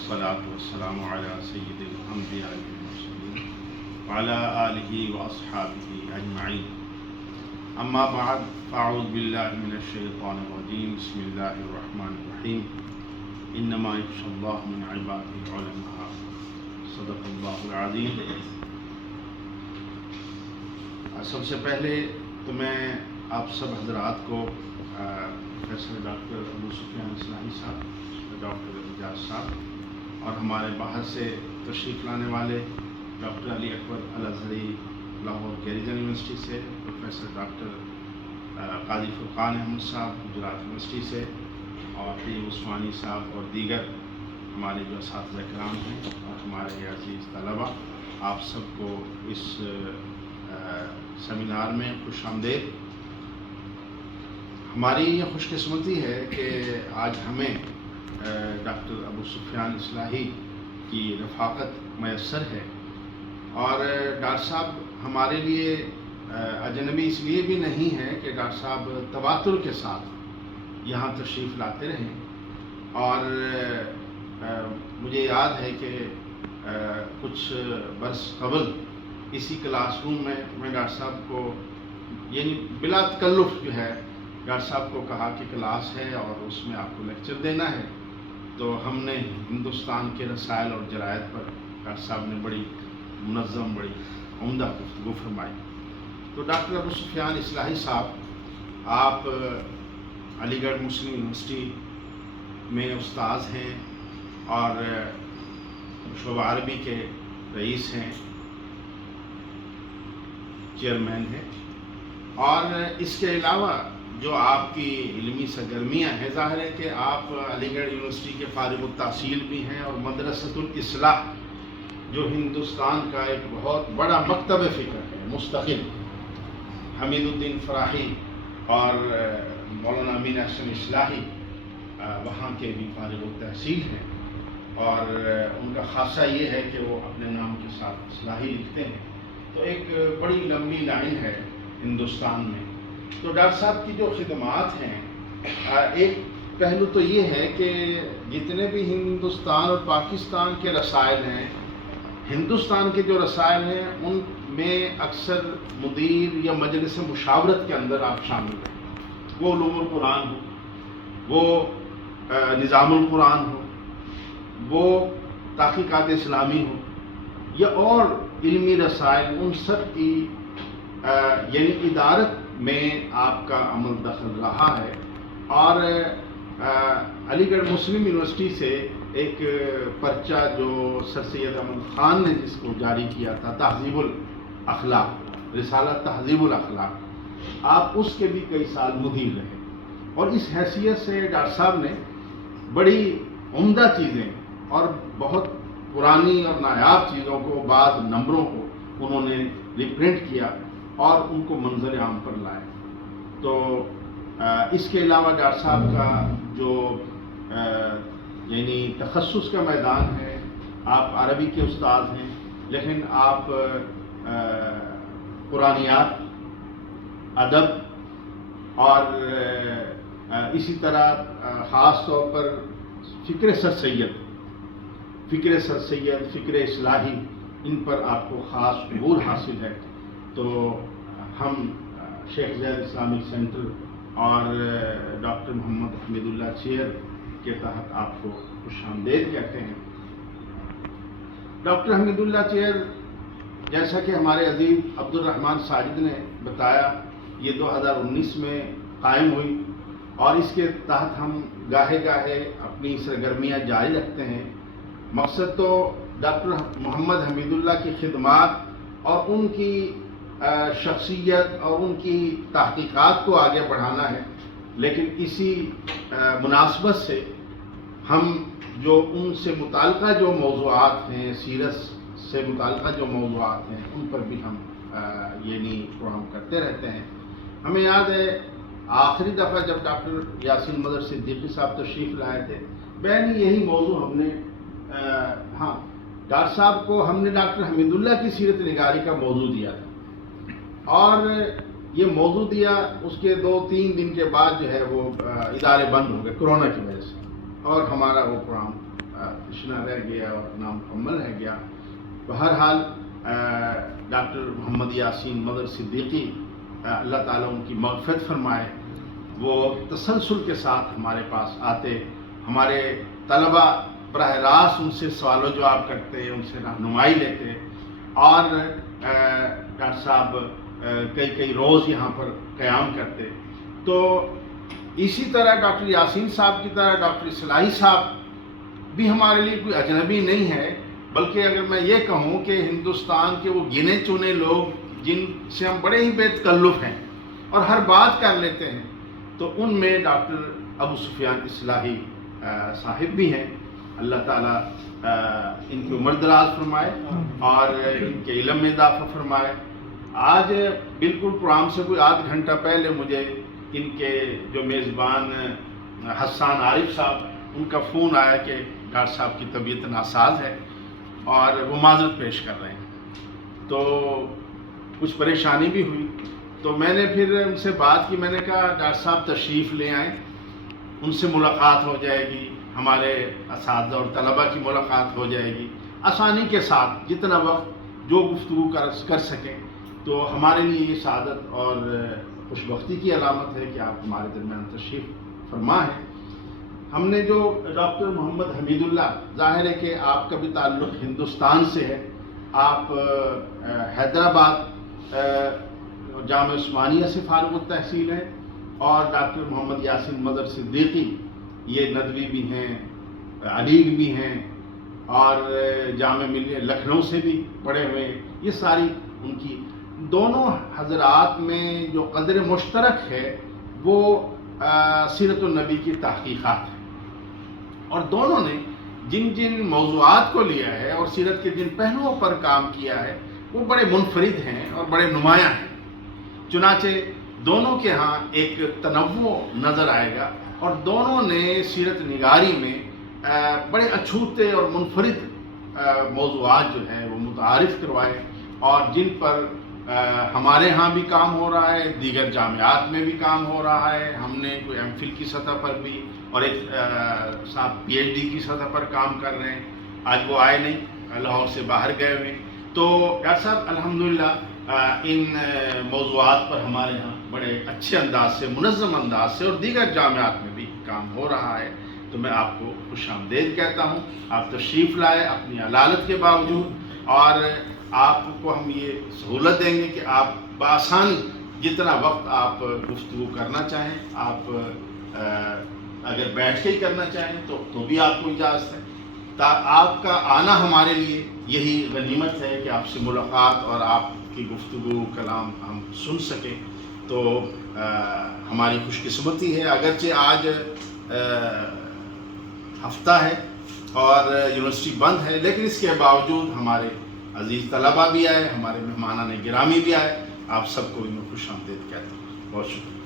والصلاة والسلام على سید الانبیاء والمرسلین وعلى آلہ واصحابہ اجمعین اما بعد فاعوذ باللہ من الشیطان الرجیم بسم اللہ الرحمن الرحیم انما یخشی اللہ من عبادہ العلماء صدق اللہ العظیم۔ سب سے پہلے تو میں آپ سب حضرات کو پروفیسر ڈاکٹر ابو سفیان اصلاحی صاحب، ڈاکٹر اعجاز صاحب اور ہمارے باہر سے تشریف لانے والے ڈاکٹر علی اکبر الازہری لاہور کیریجن یونیورسٹی سے، پروفیسر ڈاکٹر قاضی فرقان احمد صاحب گجرات یونیورسٹی سے، اور طیب عثمانی صاحب اور دیگر ہمارے جو اساتذہ کرام ہیں اور ہمارے عزیز طلباء، آپ سب کو اس سیمینار میں خوش آمدید۔ ہماری یہ خوش قسمتی ہے کہ آج ہمیں ڈاکٹر ابو سفیان اصلاحی کی رفاقت میسر ہے، اور ڈاکٹر صاحب ہمارے لیے اجنبی اس لیے بھی نہیں ہے کہ ڈاکٹر صاحب تواتر کے ساتھ یہاں تشریف لاتے رہیں، اور مجھے یاد ہے کہ کچھ برس قبل اسی کلاس روم میں ڈاکٹر صاحب کو یعنی بلا تکلف جو ہے ڈاکٹر صاحب کو کہا کہ کلاس ہے اور اس میں آپ کو لیکچر دینا ہے، تو ہم نے ہندوستان کے رسائل اور جرائد پر ڈاکٹر صاحب نے بڑی منظم، بڑی عمدہ گفتگو فرمائی۔ تو ڈاکٹر ابو سفیان اصلاحی صاحب، آپ علی گڑھ مسلم یونیورسٹی میں استاذ ہیں اور شعبہ عربی کے رئیس ہیں، چیئرمین ہیں، اور اس کے علاوہ جو آپ کی علمی سرگرمیاں ہیں، ظاہر ہے کہ آپ علی گڑھ یونیورسٹی کے فارغ التحصیل بھی ہیں، اور مدرسۃ الاصلاح جو ہندوستان کا ایک بہت بڑا مکتب فکر ہے مستقل، حمید الدین فراحی اور مولانا امین احسن اصلاحی وہاں کے بھی فارغ التحصیل ہیں، اور ان کا خاصہ یہ ہے کہ وہ اپنے نام کے ساتھ اصلاحی لکھتے ہیں، تو ایک بڑی لمبی لائن ہے ہندوستان میں۔ تو ڈاکٹر صاحب کی جو خدمات ہیں، ایک پہلو تو یہ ہے کہ جتنے بھی ہندوستان اور پاکستان کے رسائل ہیں، ہندوستان کے جو رسائل ہیں ان میں اکثر مدیر یا مجلس مشاورت کے اندر آپ شامل ہیں، وہ علوم القرآن ہو، وہ نظام القرآن ہو، وہ تحقیقات اسلامی ہو، یا اور علمی رسائل، ان سب کی یعنی ادارت میں آپ کا عمل دخل رہا ہے۔ اور علی گڑھ مسلم یونیورسٹی سے ایک پرچہ جو سر سید احمد خان نے جس کو جاری کیا تھا، تہذیب الاخلاق، رسالہ تہذیب الاخلاق، آپ اس کے بھی کئی سال مدیر رہے، اور اس حیثیت سے ڈاکٹر صاحب نے بڑی عمدہ چیزیں اور بہت پرانی اور نایاب چیزوں کو، بعض نمبروں کو انہوں نے ریپرنٹ کیا اور ان کو منظر عام پر لائے۔ تو اس کے علاوہ ڈاکٹر صاحب کا جو یعنی تخصص کا میدان ہے، آپ عربی کے استاد ہیں، لیکن آپ قرآنیات، ادب اور اسی طرح خاص طور پر فکر سر سید، فکر اصلاحی، ان پر آپ کو خاص عبور حاصل ہے۔ تو ہم شیخ زید اسلامک سینٹر اور ڈاکٹر محمد حمید اللہ چیئر کے تحت آپ کو خوش آمدید کہتے ہیں۔ ڈاکٹر حمید اللہ چیئر، جیسا کہ ہمارے عزیز عبد الرحمن ساجد نے بتایا، یہ 2019 میں قائم ہوئی، اور اس کے تحت ہم گاہے گاہے اپنی سرگرمیاں جاری رکھتے ہیں۔ مقصد تو ڈاکٹر محمد حمید اللہ کی خدمات اور ان کی شخصیت اور ان کی تحقیقات کو آگے بڑھانا ہے، لیکن اسی مناسبت سے ہم جو ان سے متعلقہ جو موضوعات ہیں، سیرت سے متعلقہ جو موضوعات ہیں، ان پر بھی ہم یعنی پروگرام کرتے رہتے ہیں۔ ہمیں یاد ہے آخری دفعہ جب ڈاکٹر یاسین مدر صدیقی صاحب تشریف لائے تھے، بین یہی موضوع ہم نے ڈاکٹر صاحب کو ہم نے ڈاکٹر حمید اللہ کی سیرت نگاری کا موضوع دیا تھا، اور یہ موضوع دیا، اس کے 2-3 دن کے بعد جو ہے وہ ادارے بند ہو گئے کرونا کی وجہ سے، اور ہمارا وہ پروگرام پوچھنا رہ گیا اور نامکمل رہ گیا. بہرحال ڈاکٹر محمد یاسین مدر صدیقی اللہ تعالیٰ ان کی مغفرت فرمائے، وہ تسلسل کے ساتھ ہمارے پاس آتے، ہمارے طلبہ براہ راست ان سے سوال و جواب کرتے، ان سے رہنمائی لیتے، اور ڈاکٹر صاحب کئی روز یہاں پر قیام کرتے. تو اسی طرح ڈاکٹر یاسین صاحب کی طرح ڈاکٹر اصلاحی صاحب بھی ہمارے لیے کوئی اجنبی نہیں ہے، بلکہ اگر میں یہ کہوں کہ ہندوستان کے وہ گنے چنے لوگ جن سے ہم بڑے ہی بے تکلف ہیں اور ہر بات کر لیتے ہیں، تو ان میں ڈاکٹر ابو سفیان اصلاحی صاحب بھی ہیں. اللہ تعالیٰ ان کی عمر دراز فرمائے اور ان کے علم میں اضافہ فرمائے. آج بالکل پروگرام سے کوئی آدھ گھنٹہ پہلے مجھے ان کے جو میزبان حسان عارف صاحب، ان کا فون آیا کہ ڈاکٹر صاحب کی طبیعت ناساز ہے اور وہ معذرت پیش کر رہے ہیں. تو کچھ پریشانی بھی ہوئی، تو میں نے پھر ان سے بات کی. میں نے کہا ڈاکٹر صاحب تشریف لے آئیں، ان سے ملاقات ہو جائے گی، ہمارے اساتذہ اور طلبہ کی ملاقات ہو جائے گی آسانی کے ساتھ، جتنا وقت جو گفتگو کر سکیں. تو ہمارے لیے یہ سعادت اور خوشبختی کی علامت ہے کہ آپ ہمارے درمیان تشریف فرما ہیں. ہم نے جو ڈاکٹر محمد حمید اللہ، ظاہر ہے کہ آپ کا بھی تعلق ہندوستان سے ہے، آپ حیدرآباد جامعہ عثمانیہ سے فارغ التحصیل ہیں، اور ڈاکٹر محمد یاسین مدر صدیقی یہ ندوی بھی ہیں، علیگ بھی ہیں، اور جامعہ ملیہ لکھنؤ سے بھی پڑھے ہوئے. یہ ساری ان کی دونوں حضرات میں جو قدر مشترک ہے وہ سیرت النبی کی تحقیقات ہے، اور دونوں نے جن موضوعات کو لیا ہے اور سیرت کے جن پہلوؤں پر کام کیا ہے وہ بڑے منفرد ہیں اور بڑے نمایاں ہیں. چنانچہ دونوں کے ہاں ایک تنوع نظر آئے گا، اور دونوں نے سیرت نگاری میں بڑے اچھوتے اور منفرد موضوعات جو ہیں وہ متعارف کروائے، اور جن پر ہمارے ہاں بھی کام ہو رہا ہے، دیگر جامعات میں بھی کام ہو رہا ہے. ہم نے کوئی ایم فل کی سطح پر بھی اور ایک صاحب پی ایچ ڈی کی سطح پر کام کر رہے ہیں. آج وہ آئے نہیں، لاہور سے باہر گئے ہوئے. تو ڈاکٹر صاحب الحمدللہ ان موضوعات پر ہمارے ہاں بڑے اچھے انداز سے، منظم انداز سے، اور دیگر جامعات میں بھی کام ہو رہا ہے. تو میں آپ کو خوش آمدید کہتا ہوں. آپ تشریف لائے اپنی علالت کے باوجود، اور آپ کو ہم یہ سہولت دیں گے کہ آپ بآسانی جتنا وقت آپ گفتگو کرنا چاہیں، آپ اگر بیٹھ کے ہی کرنا چاہیں تو بھی آپ کو اجازت ہے. آپ کا آنا ہمارے لیے یہی غنیمت ہے کہ آپ سے ملاقات اور آپ کی گفتگو کلام ہم سن سکیں. تو ہماری خوش قسمتی ہے، اگرچہ آج ہفتہ ہے اور یونیورسٹی بند ہے، لیکن اس کے باوجود ہمارے عزیز طلبہ بھی آئے، ہمارے مہمانان گرامی بھی آئے. آپ سب کو میں خوش آمدید کہتا ہوں. بہت شکریہ.